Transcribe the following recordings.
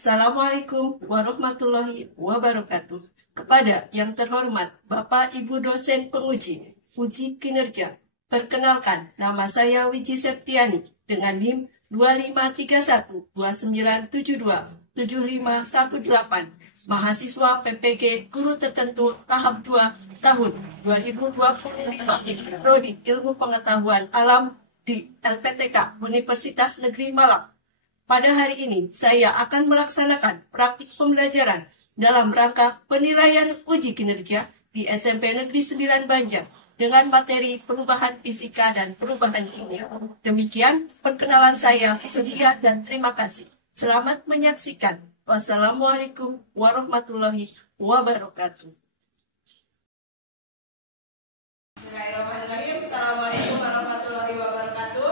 Assalamualaikum warahmatullahi wabarakatuh. Kepada yang terhormat Bapak Ibu dosen penguji uji kinerja, perkenalkan nama saya Wiji Septiani dengan NIM 253129727518, mahasiswa PPG Guru Tertentu tahap 2 tahun 2025, Prodi Ilmu Pengetahuan Alam di LPTK Universitas Negeri Malang. Pada hari ini, saya akan melaksanakan praktik pembelajaran dalam rangka penilaian uji kinerja di SMP Negeri 9 Banjar dengan materi perubahan fisika dan perubahan kimia. Demikian perkenalan saya. Sekian dan terima kasih. Selamat menyaksikan. Wassalamualaikum warahmatullahi wabarakatuh. Bismillahirrahmanirrahim. Assalamualaikum warahmatullahi wabarakatuh.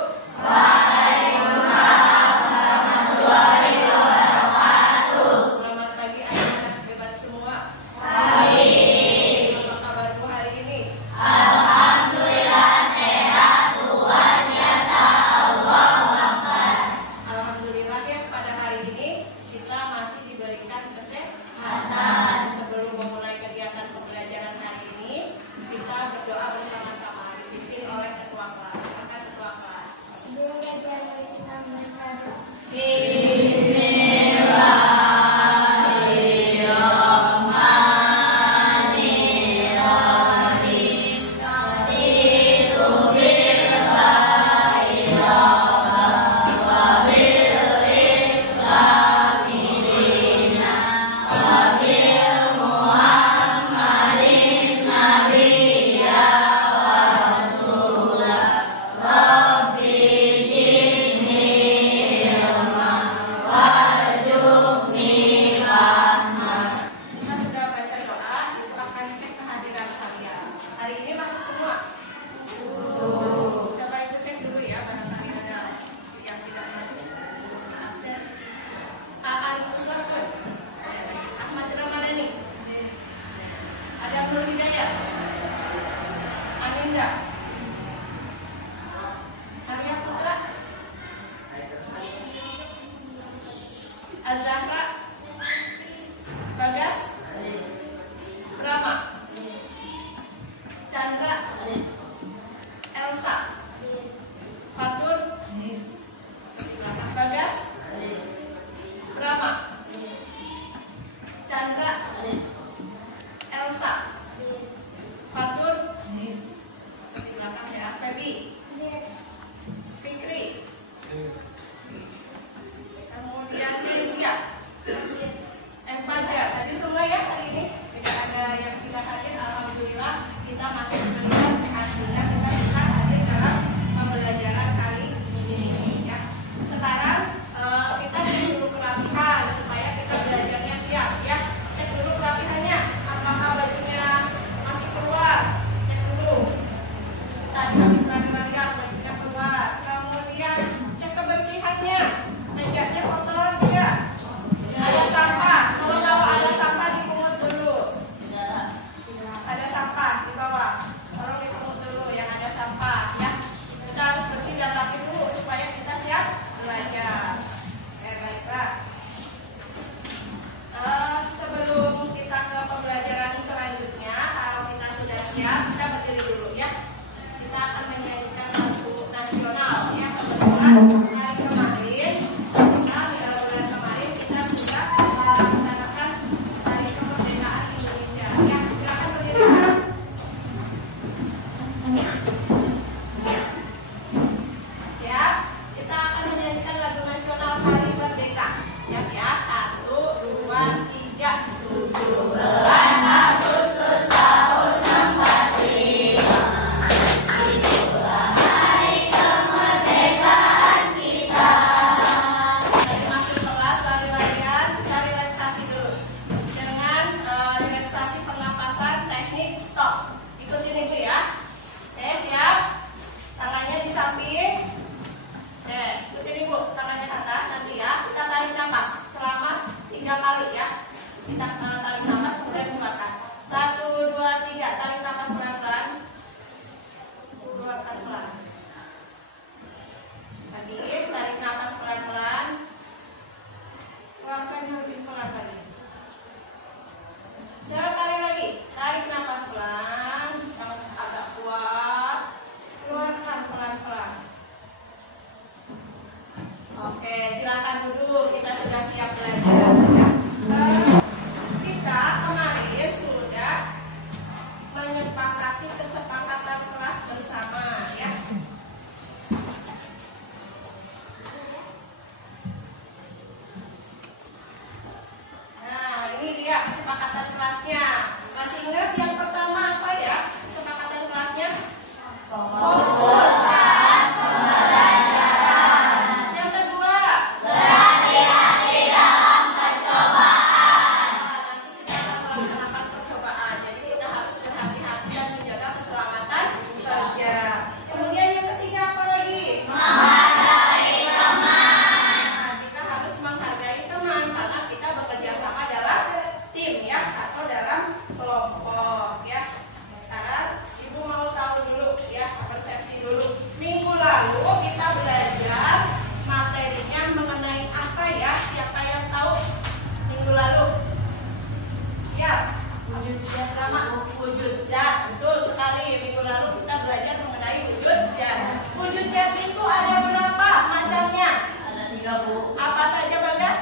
pertama wujud zat. Betul sekali. Minggu lalu kita belajar mengenai wujud zat. Wujud zat itu ada berapa macamnya? Ada 3, Bu. Apa saja, Bagas?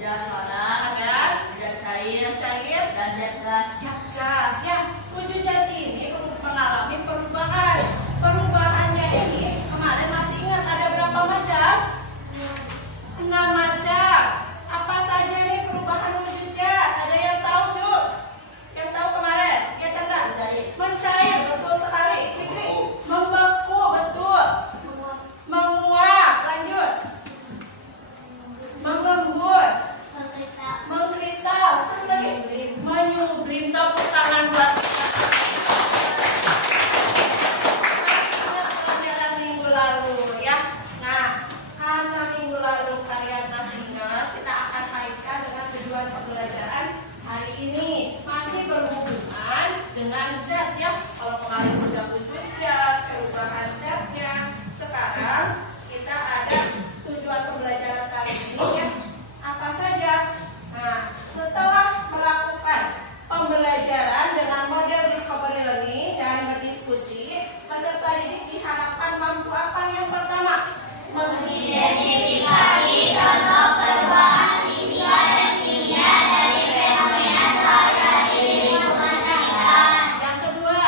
Zat panas, zat cair, dan zat gas. Zat gas. Ya, wujud zat ini mengalami perubahan. Perubahannya ini kemarin masih ingat ada berapa macam? 6 macam. Apa saja nih perubahan wujud zat? Ada yang tahu, Cuk? Yang tahu kemarin? Ya, Chandra? Mencair, betul sekali. Fikri? Membeku, betul. Menguap, lanjut. Mengembun. Mengkristal. Satu lagi. Menyublim. Tepuk tangan buat pelajaran minggu lalu ya. Nah, karena minggu lalu kalian masih ingat, kita akan kaitkan dengan tujuan pembelajaran hari ini. Masih berhubungan dengan zat ya. Kalau kemarin sudah wujud zat, perubahan zatnya. Sekarang kita ada tujuan pembelajaran kali ini ya. Apa saja? Nah, setelah melakukan pembelajaran dengan model discovery learning dan berdiskusi, peserta didik diharapkan mampu apa yang pertama? Mengidentifikasi contoh perubahan fisika dan kimia dari fenomena sehari-hari di lingkungan sekitar. Yang kedua,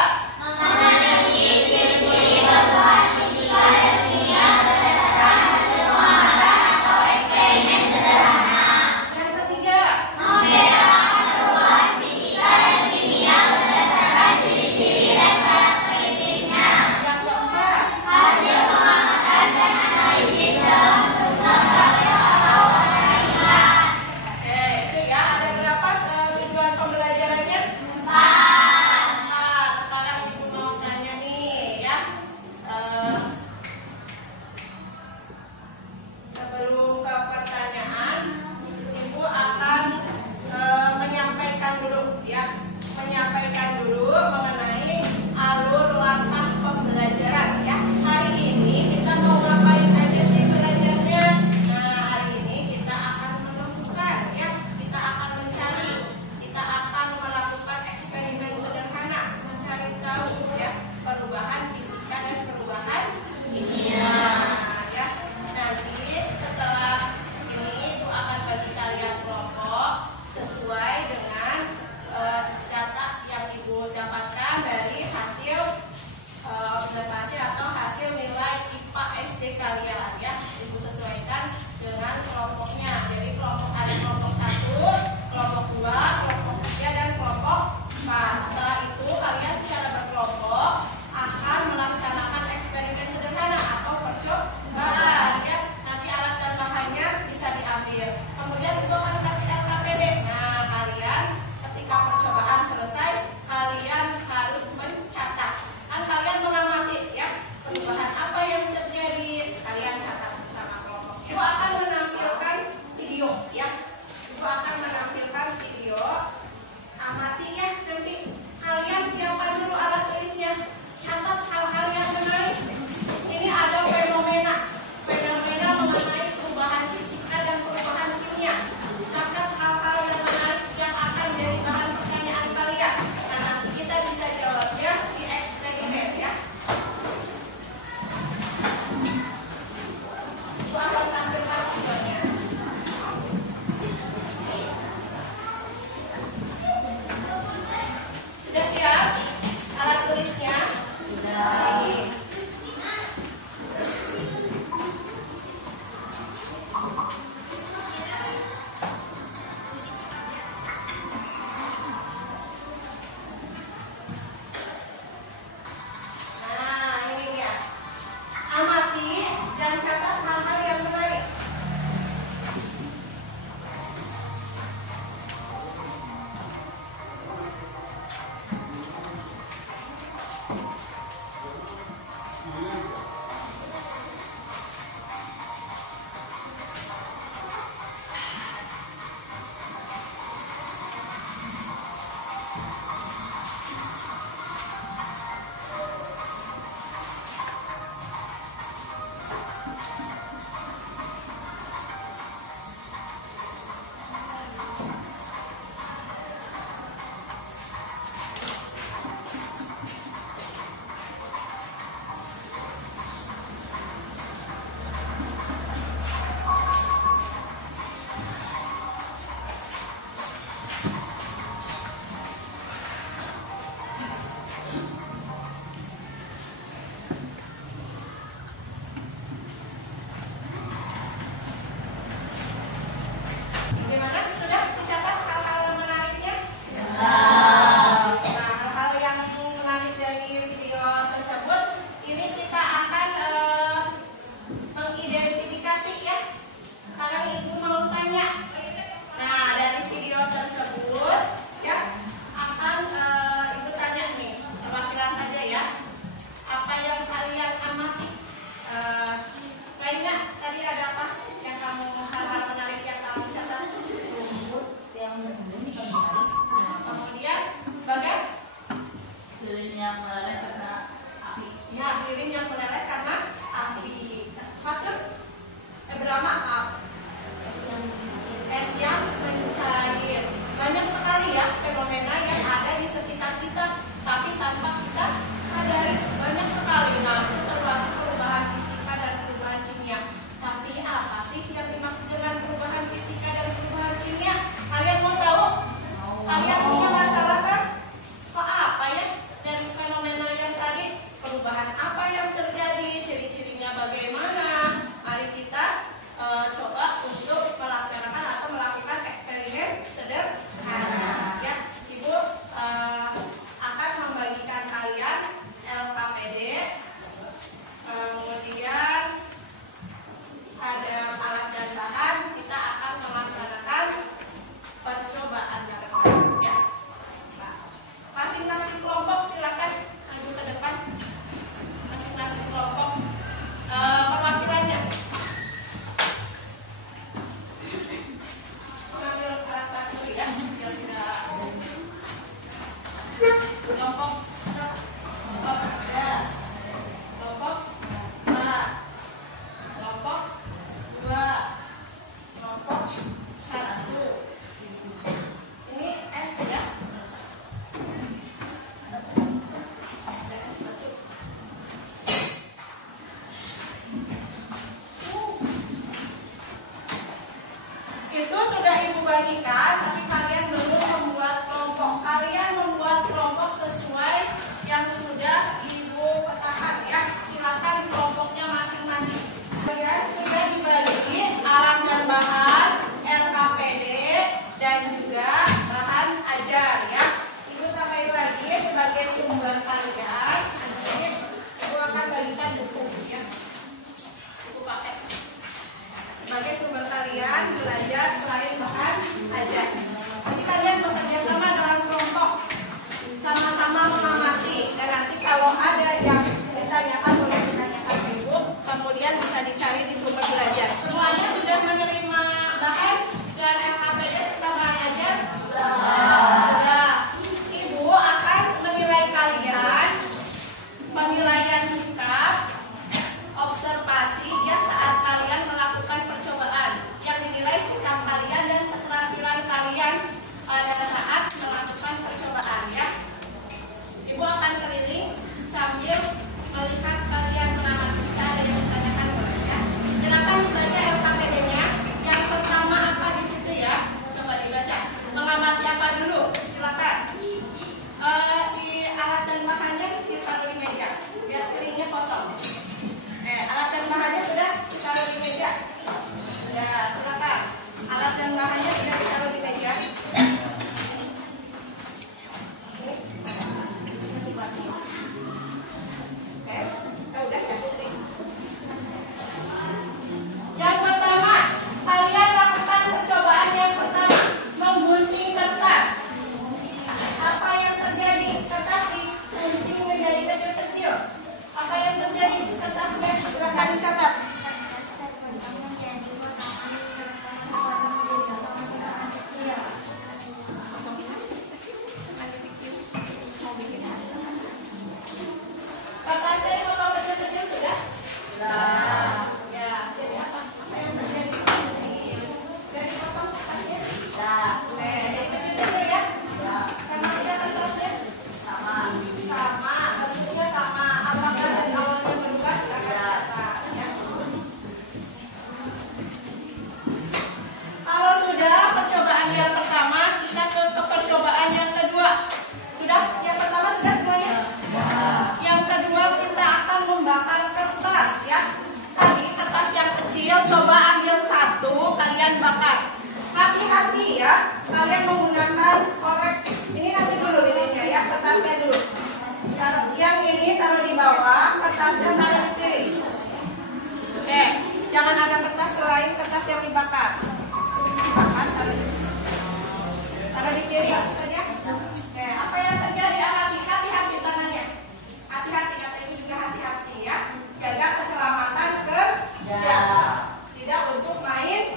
Lilin yang meleleh karena api. Ya, lilin yang meleleh karena api. Patut berapa? Es yang mencair. Banyak sekali ya fenomena yang ada di sekitar kita, tapi tanpa kita sadari. Banyak sekali. Nah, itu termasuk perubahan fisika dan perubahan kimia. Tapi apa sih yang dimaksud dengan perubahan fisika dan perubahan kimia? Kalian mau tahu? Kalian punya masalah kan? Kok apa ya dari fenomena yang tadi? Perubahan apa yang terjadi? Ciri-cirinya bagaimana? Mari kita coba untuk melaksanakan atau melakukan eksperimen sederhana. Ya, Ibu akan membagikan kalian LKPD, kemudian ada alat dan bahan. Kita akan melaksanakan percobaan yang pertama. Ya, nah, masing-masing kelompok silakan maju ke depan. Masing-masing kelompok perwakilannya. Mengambil alat bantu ya, biar tidak kelompok ya, kelompok 2, kelompok 2, kelompok 1. Ini S ya. Itu sudah Ibu bagikan, tapi kalian belum membuat kelompok. Kalian membuat kelompok sesuai yang sudah Ibu petakan ya. Silakan kelompoknya masing-masing. Kalian sudah dibagi alat dan bahan, LKPD, dan juga bahan ajar ya. Ibu tambahin lagi sebagai sumber kalian. Nanti Ibu akan bagikan buku ya. Ibu pakai sebagai sumber kalian belajar selain bahan ajar. Jadi kalian bekerja sama dalam kelompok, sama-sama mengamati, dan nanti kalau ada yang ditanyakan boleh ditanyakan ke Ibu, kemudian bisa dicari di sumber belajar. Semuanya sudah menerima bahan dan LKPD serta bahan ajar? Sudah. Ibu akan menilai kalian penilaian sikap, observasi ya saat kalian melakukan percobaan. Yang dinilai sikap kalian dan keterampilan kalian pada saat melakukan percobaan ya. Ibu akan keliling sambil melihat kalian mengamati. Jika ada yang ditanyakan boleh ya. Silakan dibaca LKPD-nya. Yang pertama apa di situ ya? Coba dibaca. Mengamati apa dulu? Silakan. Di alat dan bahannya ditaruh di meja biar piringnya kosong. Alat dan bahannya sudah ditaruh di meja. Ya, silakan. Alat dan bahannya sudah ditaruh di meja. Udah ya, Putri. Yang pertama, kalian lakukan percobaan yang pertama, menggunting kertas. Apa yang terjadi? Kertas digunting menjadi kecil-kecil. Apa yang terjadi? Kertasnya silakan dicatat. Kertasnya dipotong kecil-kecil sudah? Sudah. Ya, jadi apa? Apa yang terjadi? Dari potong kertasnya? Sudah. Jadi kecil-kecil ya? Sudah. Sama aja kertasnya? Sama. Sama. Bentuknya sama. Apakah dari awalnya berubah? Silakan dicatat. Ya. Kalau sudah percobaan yang pertama, kita ke percobaan yang kedua. Sudah? Yang pertama sudah semuanya? Yang kedua kita akan membakar kertas ya. Tadi kertas yang kecil coba ambil satu, kalian bakar. Hati-hati ya, kalian menggunakan korek. Ini nanti dulu ininya ya, kertasnya dulu. Yang ini taruh di bawah, kertasnya taruh di kiri. Oke, jangan ada kertas selain kertas yang dibakar. Dibakar taruh di sini. Taruh di kiri maksudnya. Oke, apa yang terjadi? Hati-hati tangannya. Hati-hati, kata ibu juga hati-hati ya. Jaga keselamatan kerja. Tidak untuk main.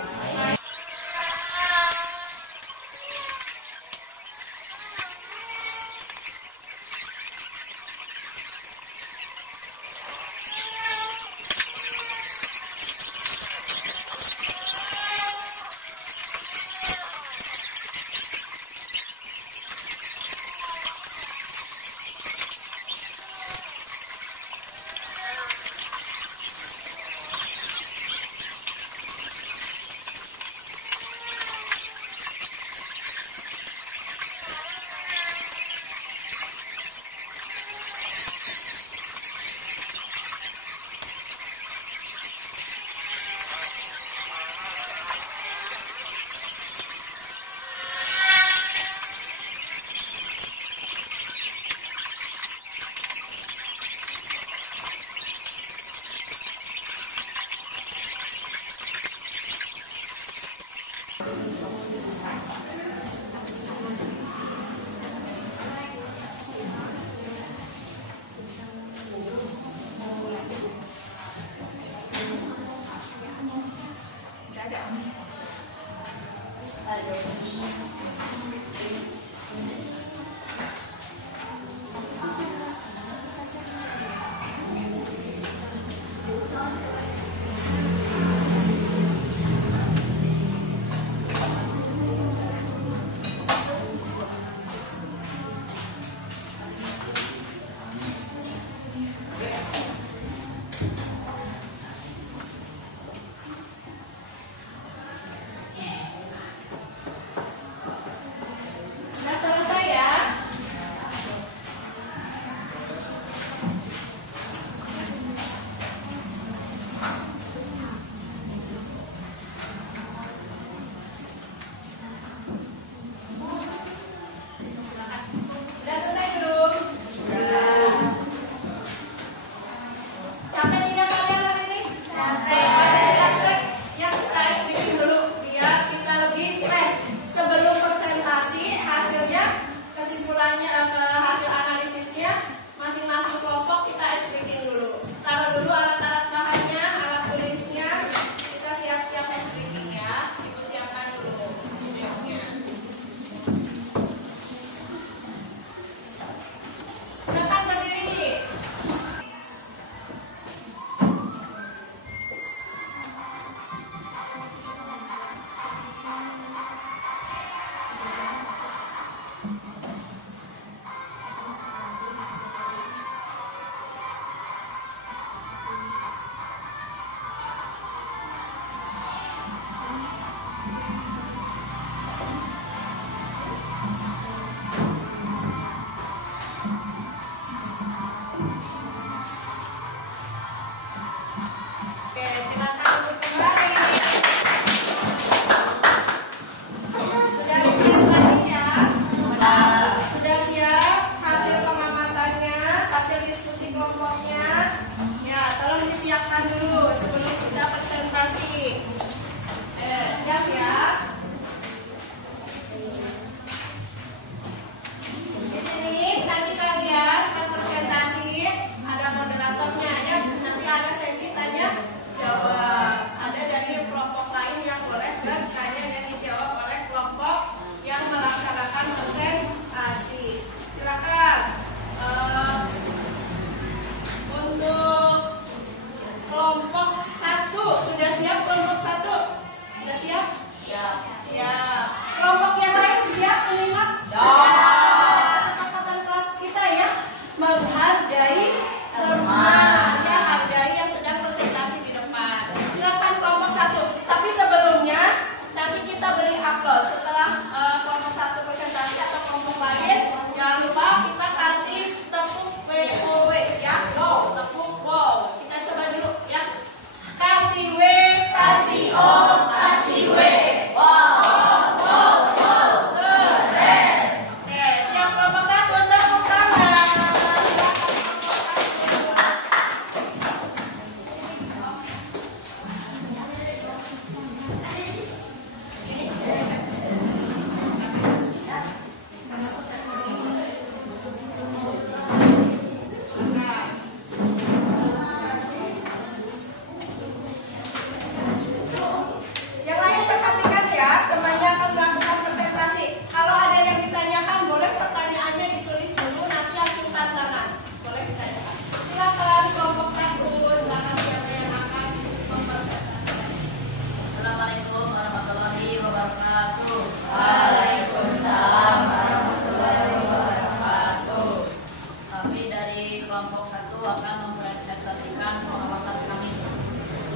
kelompok 1 akan mempresentasikan pengalaman kami.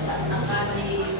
Akan di